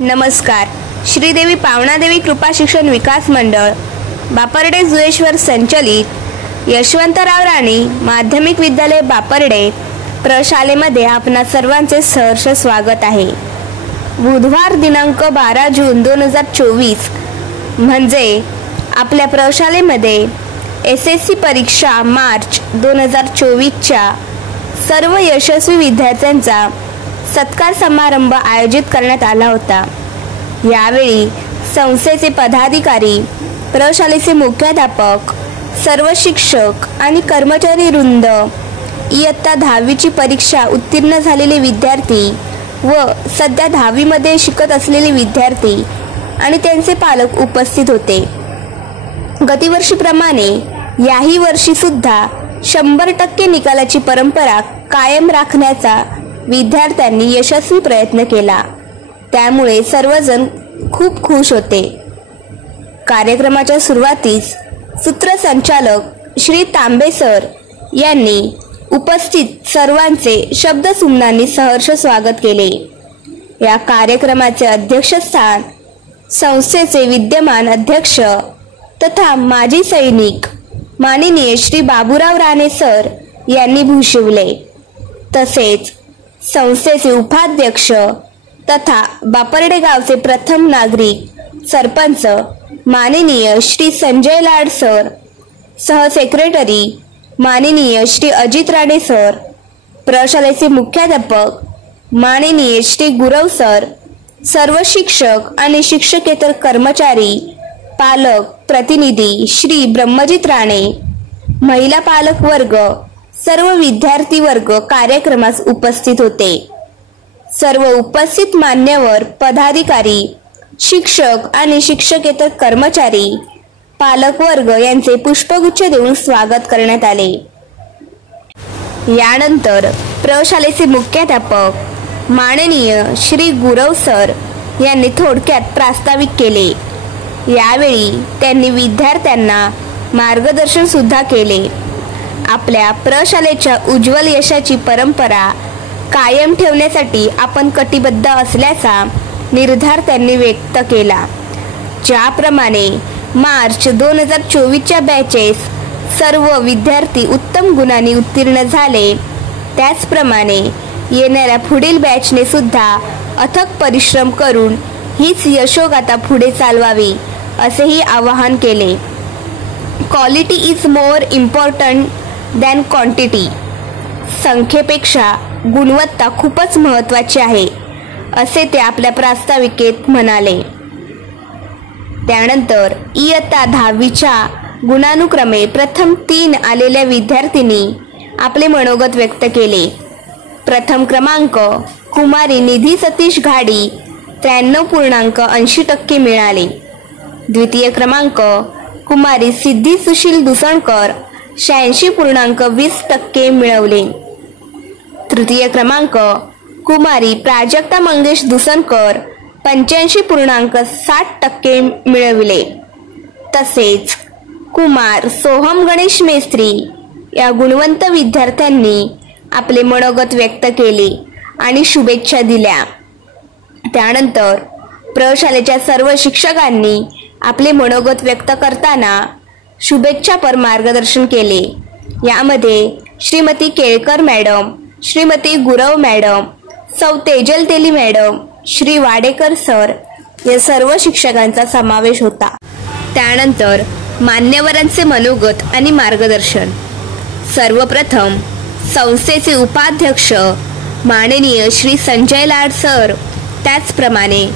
नमस्कार. श्रीदेवी पावनादेवी कृपा शिक्षण विकास मंडळ बापर्डे जुएश्वर संचलित यशवंतराव राणी माध्यमिक विद्यालय बापर्डे प्रशालेमध्ये आपणा सर्वांचे सहर्ष स्वागत आहे. बुधवार दिनांक 12 जून 2024 म्हणजे आपल्या प्रशालेमध्ये SSC परीक्षा मार्च 2024च्या सर्व यशस्वी विद्यार्थ्यांचा सत्कार समारंभ आयोजित करण्यात आला होता. यावेळी संस्थेचे पदाधिकारी, प्रशालेचे मुख्याध्यापक, सर्व शिक्षक आणि कर्मचारी वृंद, इयत्ता 10वीची परीक्षा उत्तीर्ण झालेले विद्यार्थी व सध्या 10वीमध्ये शिकत असलेले विद्यार्थी आणि त्यांचे पालक उपस्थित होते. गतवर्षीप्रमाणे याही वर्षी सुद्धा 100% निकालाची परंपरा कायम राखण्याचा विद्यार्थ्यांनी यशस्वी प्रयत्न केला. त्यामुळे सर्वजण खूप खुश होते. कार्यक्रमाच्या सुरुवातीस सूत्रसंचालक श्री तांबे सर यांनी उपस्थित सर्वांचे शब्दसुमनांनी सहर्ष स्वागत केले. या कार्यक्रमाचे अध्यक्षस्थान संस्थेचे विद्यमान अध्यक्ष तथा माजी सैनिक माननीय श्री बाबूराव राणे सर यांनी भूषविले. तसेच संस्थेचे उपाध्यक्ष तथा बापर्डे गावचे प्रथम नागरिक सरपंच माननीय श्री संजय लाड सर, सहसेक्रेटरी माननीय श्री अजित राणे सर, प्रशालेचे मुख्याध्यापक माननीय श्री गुरव सर, सर्व शिक्षक आणि शिक्षकेतर कर्मचारी, पालक प्रतिनिधी श्री ब्रह्मजित राणे, महिला पालक वर्ग, सर्व विद्यार्थी वर्ग कार्यक्रमास उपस्थित होते. सर्व उपस्थित मान्यवर पदाधिकारी, शिक्षक आणि शिक्षकेतर कर्मचारी, पालक वर्ग यांचे पुष्पगुच्छ देऊन स्वागत करण्यात आले. यानंतर प्रशालेचे मुख्याध्यापक माननीय श्री गुरव सर यांनी थोडक्यात प्रास्ताविक केले. यावेळी त्यांनी विद्यार्थ्यांना मार्गदर्शन सुद्धा केले. आपल्या प्रशालेच्या उज्ज्वल यशाची परंपरा कायम ठेवण्यासाठी आपण कटिबद्ध असल्याचा निर्धार त्यांनी व्यक्त केला. ज्याप्रमाणे मार्च 2024च्या बॅचेस सर्व विद्यार्थी उत्तम गुणांनी उत्तीर्ण झाले, त्याचप्रमाणे येणाऱ्या पुढील बॅचने सुद्धा अथक परिश्रम करून हीच यशोगाथा पुढे चालवावी असेही आवाहन केले. Quality is more important than quantity. संख्येपेक्षा गुणवत्ता खूपच महत्त्वाची आहे असे ते आपल्या प्रास्ताविकेत म्हणाले. त्यानंतर इयत्ता 10वीच्या गुणानुक्रमे प्रथम 3 आलेल्या विद्यार्थ्यांनी आपले मनोगत व्यक्त केले. प्रथम क्रमांक कुमारी निधी सतीश घाडी 93.80% मिळाले. द्वितीय क्रमांक कुमारी सिद्धी सुशील दुसणकर 86.20% मिळवले. तृतीय क्रमांक कुमारी प्राजक्ता मंगेश दुसणकर 85.60% मिळविले. तसेच कुमार सोहम गणेश मेस्त्री या गुणवंत विद्यार्थ्यांनी आपले मनोगत व्यक्त केले आणि शुभेच्छा दिल्या. त्यानंतर प्रशालेच्या सर्व शिक्षकांनी आपले मनोगत व्यक्त करताना शुभेच्छापर मार्गदर्शन केले. यामध्ये श्रीमती केळकर मॅडम, श्रीमती गुरव मॅडम, सौ तेजल तेली मॅडम, श्री वाडेकर सर या सर्व शिक्षकांचा समावेश होता. त्यानंतर मान्यवरांचे मनोगत आणि मार्गदर्शन. सर्वप्रथम संस्थेचे उपाध्यक्ष माननीय श्री संजय लाड सर, त्याचप्रमाणे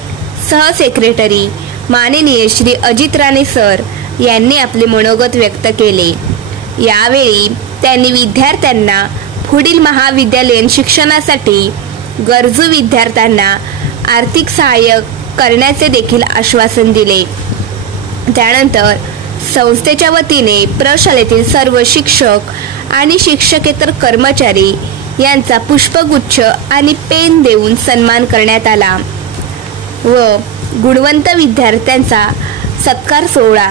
सहसेक्रेटरी माननीय श्री अजित राणे सर यांनी आपले मनोगत व्यक्त केले. यावेळी त्यांनी विद्यार्थ्यांना पुढील महाविद्यालयीन शिक्षणासाठी गरजू विद्यार्थ्यांना आर्थिक सहाय्य करण्याचे देखील आश्वासन दिले. त्यानंतर संस्थेच्या वतीने प्रशालेतील सर्व शिक्षक आणि शिक्षकेतर कर्मचारी यांचा पुष्पगुच्छ आणि पेन देऊन सन्मान करण्यात आला व गुणवंत विद्यार्थ्यांचा सत्कार सोहळा.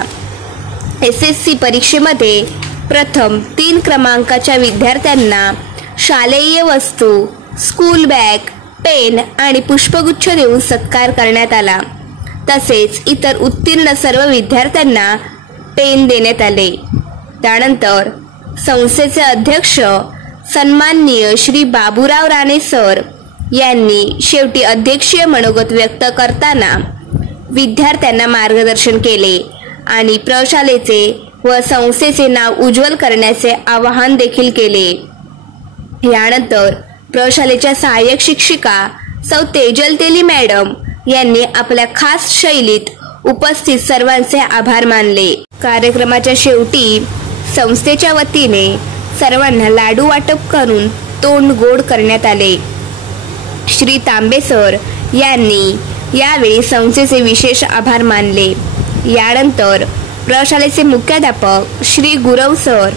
SSC परीक्षेमध्ये प्रथम 3 क्रमांकाच्या विद्यार्थ्यांना शालेय वस्तू, स्कूल बॅग, पेन आणि पुष्पगुच्छ देऊन सत्कार करण्यात आला. तसेच इतर उत्तीर्ण सर्व विद्यार्थ्यांना पेन देण्यात आले. त्यानंतर संस्थेचे अध्यक्ष सन्माननीय श्री बाबूराव राणे सर यांनी शेवटी अध्यक्षीय मनोगत व्यक्त करताना विद्यार्थ्यांना मार्गदर्शन केले आणि प्रशालेचे व संस्थेचे नाव उज्ज्वल करण्याचे आवाहन देखील केले. यानंतर प्रशालेच्या सहाय्यक शिक्षिका सौ तेजल तेली मॅडम यांनी आपल्या खास शैलीत उपस्थित सर्वांचे आभार मानले. कार्यक्रमाच्या शेवटी संस्थेच्या वतीने सर्वांना लाडू वाटप करून तोंड गोड करण्यात आले. श्री तांबे सर यांनी यावेळी संस्थेचे विशेष आभार मानले. यानंतर प्रशालेचे मुख्याध्यापक श्री गुरव सर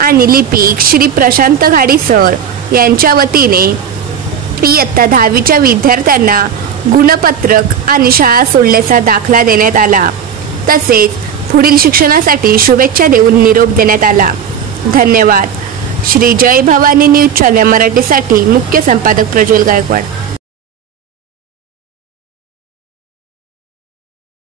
आणि लिपिक श्री प्रशांत घाडी सर यांच्या वतीने इयत्ता 10वीच्या विद्यार्थ्यांना गुणपत्रक आणि शाळा सोडल्याचा दाखला देण्यात आला. तसेच पुढील शिक्षणासाठी शुभेच्छा देऊन निरोप देण्यात आला. धन्यवाद. श्री जय भवानी न्यूज चॅनल मराठीसाठी मुख्य संपादक प्रज्वल गायकवाड.